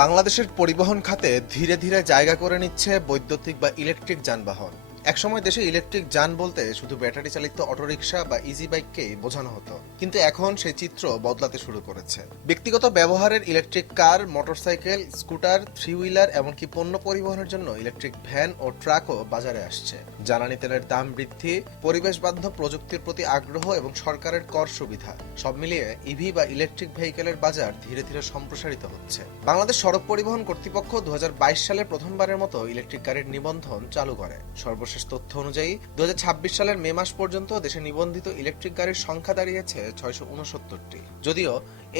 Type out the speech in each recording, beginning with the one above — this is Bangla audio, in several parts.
বাংলাদেশের পরিবহন খাতে ধীরে ধীরে জায়গা করে নিচ্ছে বৈদ্যুতিক বা ইলেকট্রিক যানবাহন। একসময় দেশে ইলেকট্রিক যান বলতে শুধু ব্যাটারি চালিত অটোরিকশা বা ইজি বাইককেই বোঝানো হতো, কিন্তু এখন সেই চিত্র বদলাতে শুরু করেছে। ব্যক্তিগত ব্যবহারের ইলেকট্রিক কার, মোটরসাইকেল, স্কুটার, থ্রি হুইলার, এমনকি পণ্য পরিবহনের জন্য ইলেকট্রিক ভ্যান ও ট্রাকও বাজারে আসছে। জ্বালানি তেলের দাম বৃদ্ধি, পরিবেশ বান্ধব প্রযুক্তির প্রতি আগ্রহ এবং সরকারের কর সুবিধা সব মিলিয়ে ইভি বা ইলেকট্রিক ভেহিকেলের বাজার ধীরে ধীরে সম্প্রসারিত হচ্ছে। বাংলাদেশ সড়ক পরিবহন কর্তৃপক্ষ ২০২২ সালে প্রথমবার মতো ইলেকট্রিক গাড়ির নিবন্ধন চালু করে। সর্বশেষ তথ্য অনুযায়ী ২০২৬ সালের মে মাস পর্যন্ত দেশে নিবন্ধিত ইলেকট্রিক গাড়ির সংখ্যা দাঁড়িয়েছে ৬৬৯টি। যদিও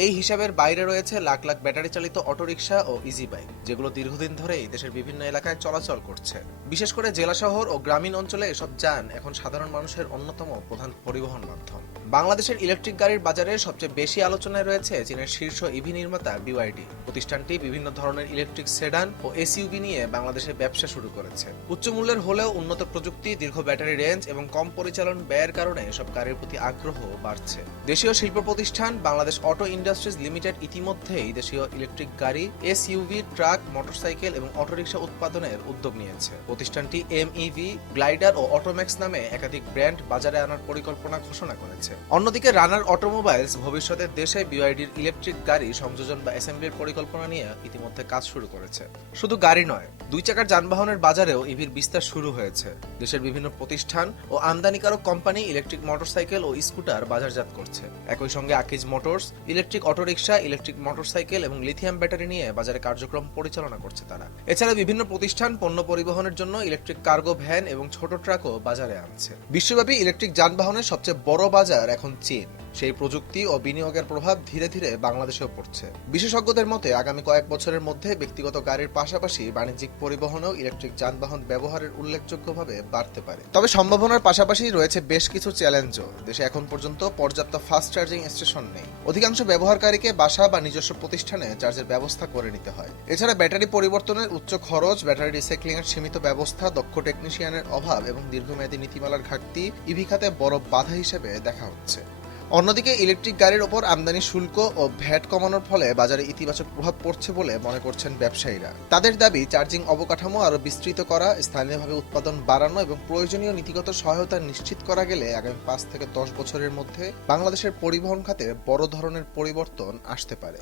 এই হিসাবের বাইরে রয়েছে লাখ লাখ ব্যাটারি চালিত অটোরিকশা ও ইজি বাইক, যেগুলো দীর্ঘদিন ধরেই দেশের বিভিন্ন এলাকায় চলাচল করছে। বিশেষ করে জেলা শহর ও গ্রামীণ অঞ্চলে এসব যান এখন সাধারণ মানুষের অন্যতম প্রধান পরিবহন মাধ্যম। বাংলাদেশের ইলেকট্রিক গাড়ির বাজারে সবচেয়ে বেশি আলোচনায় রয়েছে চীনের শীর্ষ ইভি নির্মাতা বিওয়াইডি। প্রতিষ্ঠানটি বিভিন্ন ধরনের ইলেকট্রিক সেডান ও এসইউভি নিয়ে বাংলাদেশে ব্যবসা শুরু করেছে। উচ্চ মূল্যের হলেও উন্নত প্রযুক্তি, দীর্ঘ ব্যাটারি রেঞ্জ এবং কম পরিচালন ব্যয়ের কারণে এসব গাড়ির প্রতি আগ্রহ বাড়ছে। দেশীয় শিল্প প্রতিষ্ঠান বাংলাদেশ অটো ইন্ডাস্ট্রিজ লিমিটেড ইতিমধ্যেই দেশীয় ইলেকট্রিক গাড়ি, এসইউভি, ট্রাক, মোটরসাইকেল এবং অটোরিকশা উৎপাদনের উদ্যোগ নিয়েছে। প্রতিষ্ঠানটি এমইভি, গ্লাইডার ও অটোম্যাক্স নামে একাধিক ব্র্যান্ড বাজারে আনার পরিকল্পনা ঘোষণা করেছে। অন্যদিকে রানার অটোমোবাইলস ভবিষ্যতে দেশে বিওয়াইডির ইলেকট্রিক গাড়ি সংযোজন বা অ্যাসেম্বলির পরিকল্পনা নিয়ে ইতিমধ্যে কাজ শুরু করেছে। শুধু গাড়ি নয়, দুই চাকার যানবাহনের বাজারেও ইভির বিস্তার শুরু হয়েছে। দেশের বিভিন্ন প্রতিষ্ঠান ও আমদানিকারক কোম্পানি ইলেকট্রিক মোটরসাইকেল ও স্কুটার বাজারজাত করছে। একই সঙ্গে Akij motors electric autorickshaw, electric motorcycle এবং লিথিয়াম ব্যাটারি নিয়ে বাজারে কার্যক্রম পরিচালনা করছে তারা। এছাড়া বিভিন্ন প্রতিষ্ঠান পণ্য পরিবহনের জন্য ইলেকট্রিক কার্গো ভ্যান এবং ছোট ট্রাকও বাজারে আনছে। বিশ্বব্যাপী ইলেকট্রিক যানবাহনের সবচেয়ে বড় বাজার এখন চীন। সেই প্রযুক্তি ও বিনিয়োগের প্রভাব ধীরে ধীরে বাংলাদেশেও পড়ছে। বিশেষজ্ঞদের মতে আগামী কয়েক বছরের মধ্যে ব্যক্তিগত গাড়ির পাশাপাশি বাণিজ্যিক পরিবহনেও ইলেকট্রিক যানবাহন ব্যবহারের উল্লেখযোগ্যভাবে বাড়তে পারে। তবে সম্ভাবনার পাশাপাশি রয়েছে বেশ কিছু চ্যালেঞ্জও। দেশে এখন পর্যন্ত পর্যাপ্ত ফাস্ট চার্জিং স্টেশন নেই। অধিকাংশ ব্যবহারকারীকে বাসা বা নিজস্ব প্রতিষ্ঠানে চার্জের ব্যবস্থা করে নিতে হয়। এছাড়া ব্যাটারি পরিবর্তনের উচ্চ খরচ, ব্যাটারি রিসাইক্লিং এর সীমিত ব্যবস্থা, দক্ষ টেকনিশিয়ানের অভাব এবং দীর্ঘমেয়াদী নীতিমালার ঘাটতি ইভি খাতে বড় বাধা হিসেবে দেখা হচ্ছে। অন্যদিকে ইলেকট্রিক গাড়ির ওপর আমদানি শুল্ক ও ভ্যাট কমানোর ফলে বাজারে ইতিবাচক প্রভাব পড়ছে বলে মনে করছেন ব্যবসায়ীরা। তাদের দাবি, চার্জিং অবকাঠামো আরও বিস্তৃত করা, স্থানীয়ভাবে উৎপাদন বাড়ানো এবং প্রয়োজনীয় নীতিগত সহায়তা নিশ্চিত করা গেলে আগামী ৫ থেকে ১০ বছরের মধ্যে বাংলাদেশের পরিবহন খাতে বড় ধরনের পরিবর্তন আসতে পারে।